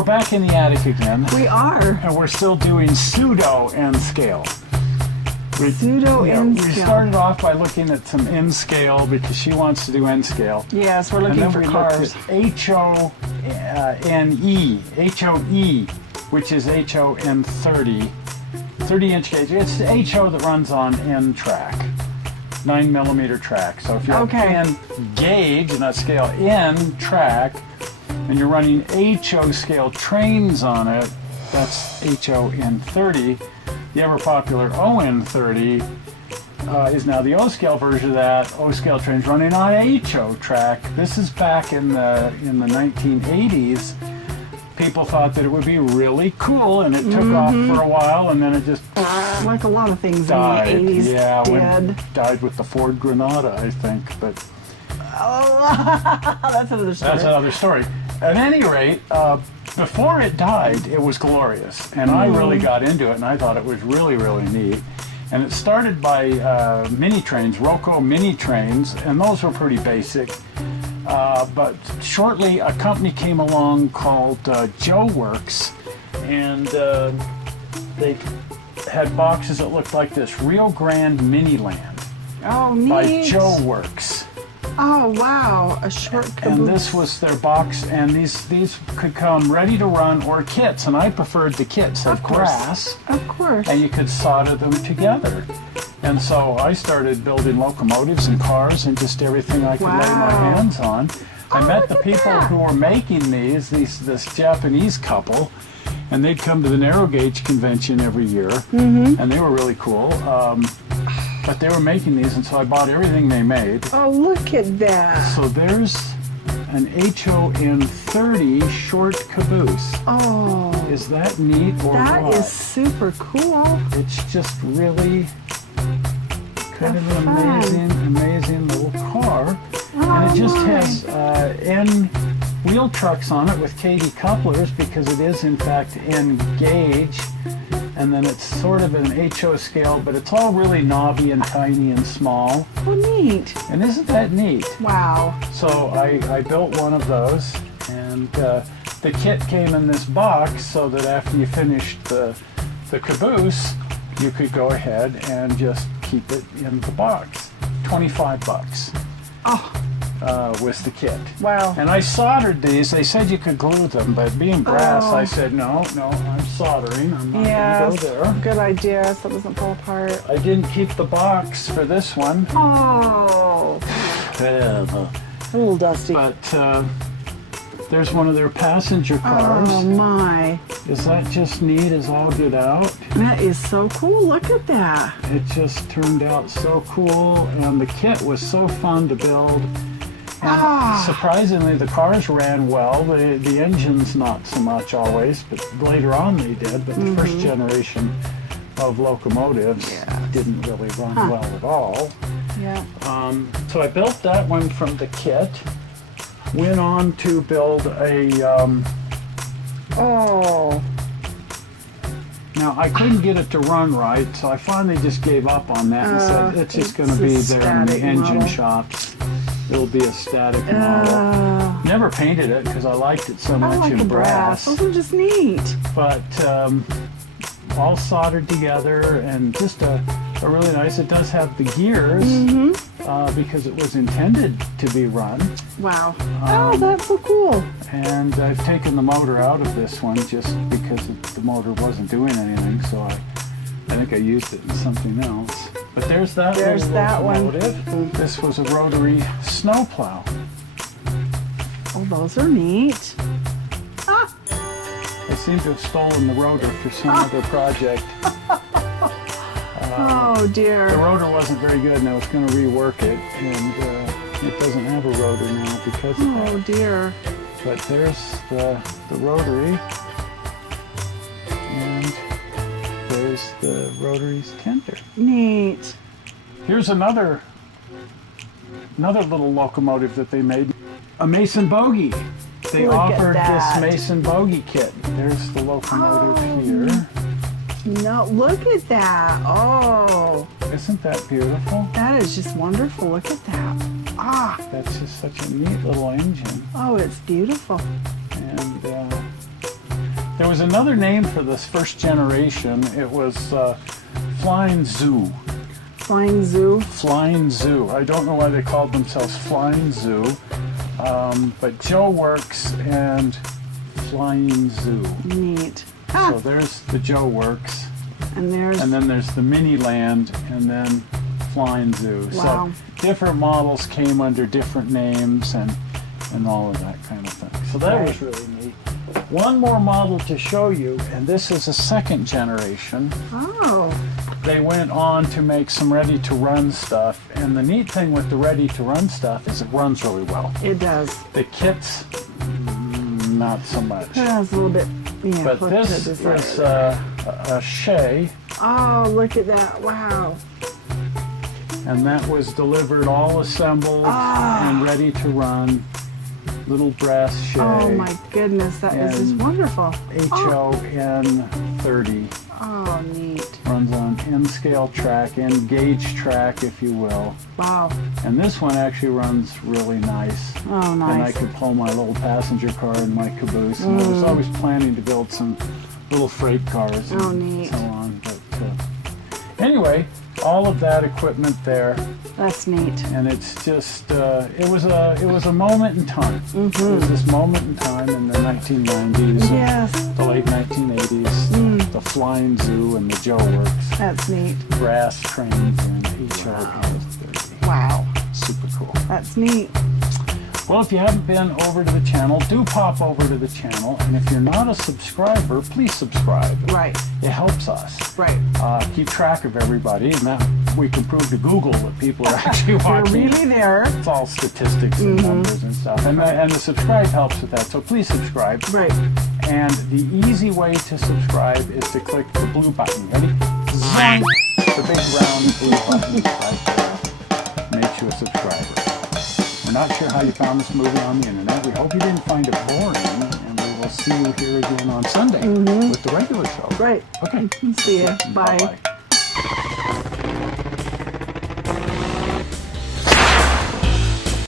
we're back in the attic again. We are. And we're still doing pseudo end scale. Pseudo end scale. We started off by looking at some end scale because she wants to do end scale. Yes, we're looking for cars. HONE, HOE, which is HON30, 30-inch gauge. It's the HO that runs on end track, 9mm track. So if you're in gauge, not scale, end track, and you're running HO scale trains on it, that's HON30. The ever popular ON30 is now the O scale version of that. O scale trains running on HO track. This is back in the 1980s. People thought that it would be really cool, and it took off for a while, and then it just like a lot of things died. in the 80s. Yeah, died with the Ford Granada, I think. But that's another story. That's another story. At any rate, before it died, it was glorious, and I really got into it, and I thought it was really, really neat. And it started by mini trains, ROCO Minitrains, and those were pretty basic. But shortly, a company came along called Joe Works, and they had boxes that looked like this: Rio Grande Miniland by Joe Works. Oh wow, a short caboose. And this was their box, and these could come ready to run or kits, and I preferred the kits of grass. Of course. And you could solder them together. And so I started building locomotives and cars and just everything I could lay my hands on. I met the people who were making this Japanese couple, and they'd come to the narrow gauge convention every year, and they were really cool. But they were making these, and so I bought everything they made. Oh, look at that. So there's an HON30 short caboose. Oh. Is that neat or what? That is super cool. It's just really kind of an amazing little car. And it just has N wheel trucks on it with KD couplers because it is in fact N gauge. And then it's sort of an HO scale, but it's all really knobby and tiny and small. Oh, neat. And isn't that neat? Wow. So I built one of those, and the kit came in this box so that after you finished the caboose, you could go ahead and just keep it in the box. $25. Oh. Was the kit. Wow. And I soldered these. They said you could glue them, but being brass, I said, no, I'm soldering. I'm not going to go there. Good idea, so it doesn't fall apart. I didn't keep the box for this one. Oh. A little dusty. But there's one of their passenger cars. Oh, my. Is that just neat as all get out? That is so cool. Look at that. It just turned out so cool, and the kit was so fun to build. And surprisingly, the cars ran well. The engines not so much always, but later on they did. But the first generation of locomotives didn't really run well at all. Yeah. So I built that one from the kit. Went on to build a... Now, I couldn't get it to run right, so I finally just gave up on that and said it's just going to be there in the engine shops. It'll be a static model. Never painted it because I liked it so much in brass. Those are just neat. But all soldered together and just a really nice. It does have the gears because it was intended to be run. Wow. That's so cool. And I've taken the motor out of this one just because the motor wasn't doing anything, so I think I used it in something else. But there's that locomotive. This was a rotary snowplow. Oh, those are neat. I seem to have stolen the rotor for some other project. Oh dear. The rotor wasn't very good, and I was going to rework it, and it doesn't have a rotor now because of that. Oh dear. But there's the rotary, and there's the rotary's tender. Neat. Here's another little locomotive that they made, a Mason bogie. They offered this Mason bogie kit. There's the locomotive here. No, look at that. Oh. Isn't that beautiful? That is just wonderful. Look at that. That's just such a neat little engine. Oh, it's beautiful. And There was another name for this first generation. It was Flying Zoo. Flying Zoo. Flying Zoo. I don't know why they called themselves Flying Zoo, but Joe Works and Flying Zoo. Neat. So there's the Joe Works, And there's. and then there's the Mini Land, and then Flying Zoo. Wow. So different models came under different names and all of that kind of thing. So that was really neat. One more model to show you, and this is a second generation. Oh. They went on to make some ready-to-run stuff, and the neat thing with the ready-to-run stuff is it runs really well. It does. The kits, not so much. That's a little bit. Yeah. But put this to the is side. a shay, Oh, look at that! Wow. and that was delivered all assembled and ready to run. Little brass shay. Oh my goodness, that is just And wonderful. HON30. Oh, neat. Runs on N-scale track, N-gauge track, if you will. Wow. And this one actually runs really nice. Oh, And I nice. could pull my little passenger car in my caboose. And I was always planning to build some little freight cars and Oh, neat. so on. But anyway, all of that equipment there, That's neat. and it's just it was a moment in time. It was this moment in time in the 1990s, Yes, the late 1980s, the Flying Zoo and the Joe Works, that's neat. brass trains and HON30. Wow, Super cool. that's neat. Well, if you haven't been over to the channel, do pop over to the channel. And if you're not a subscriber, please subscribe. Right, It helps us right. keep track of everybody, and that we can prove to Google that people are actually They're watching. really there. It's all statistics and numbers and stuff. And the subscribe helps with that, so please subscribe. Right. And the easy way to subscribe is to click the blue button. Ready? Zing! The big round blue button right there makes you a subscriber. We're not sure how you found this movie on the internet. We hope you didn't find it boring, and we will see you here again on Sunday with the regular show. Right. Okay. See ya. Bye. Bye-bye.